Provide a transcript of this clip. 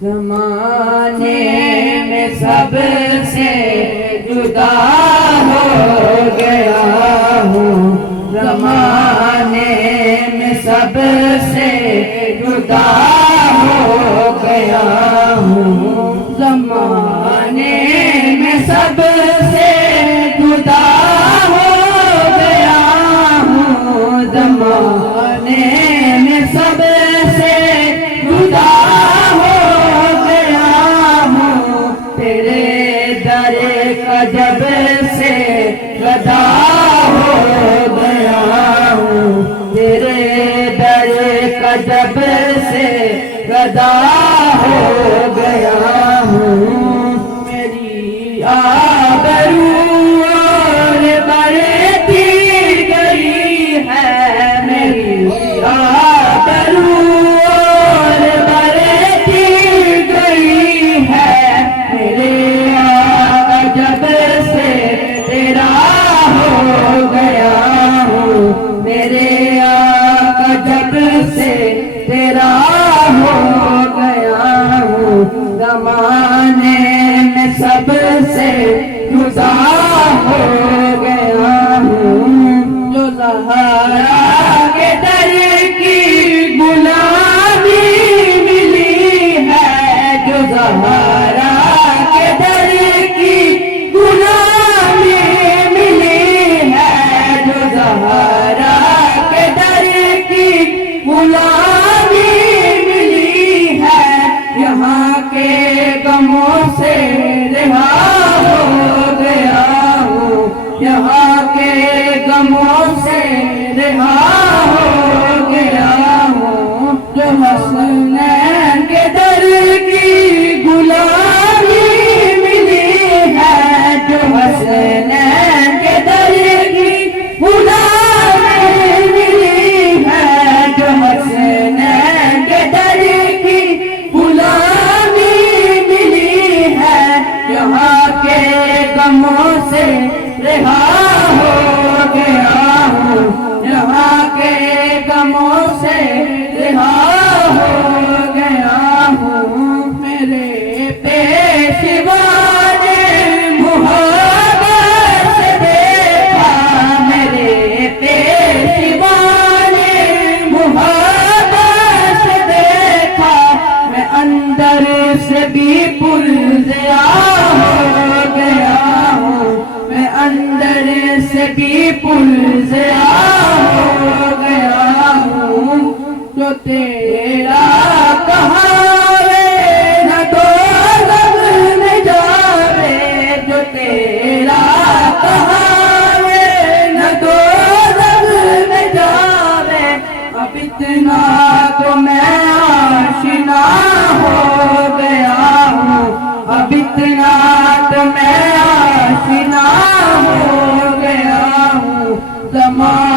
زمانے میں سب سے جدا ہو گیا ہوں، زمانے میں سب سے جدا ہو گیا ہوں، زمانے میں سب سے جدا ہو گیا ہوں، زمانے میں سب سے جدا ہو گیا ہوں، تیرے در کا جب سے گدا ہو گیا ہوں، تیرے در کا جب سے گدا ہو گیا ہوں، میری آبرو اور بڑھتی گئی ہے، میری آبرو اور بڑھتی گئی ہے، میرے آقا جب سے تیرا ہو گیا ہوں، میرے آقا جب سے تیرا ہو گیا ہوں، زمانے میں سب سے جدا ہو گیا ہوں، جو زہرا کے در کی غلامی ملی ہے، جو زہرا کے در کی غلامی ملی ہے، جو زہرا کے در کی غلامی ملی ہے، یہاں کے غموں سے رہا ہو گیا ہوں، یہاں کے غموں سے رہا ہو گیا ہوں، جو حسنین کے در کی غلامی ملی ہے، جو حسنین کے در کی غلامی ملی ہے، جو حسنین کے در کی غلامی ملی ہے، یہاں کے غموں سے رہا ہو گیا ہوں، یہاں کے غموں سے رہا ہو گیا ہوں، میرے پیشوا نے محبت سے دیکھا، میرے پیشوا نے محبت سے دیکھا، میں اندر سے بھی پرزیا ہو گیا ہوں، میں اندر سے بھی پرزیا ہو گیا ہوں، جو تیرا کہاوے نہ دوزخ میں جاوے، جو تیرا کہاوے نہ دوزخ میں جاوے، اب اتنا تو میں آشنا ہو گیا ہوں، اب اتنا تو میں آشنا ہو گیا ہوں، زمانے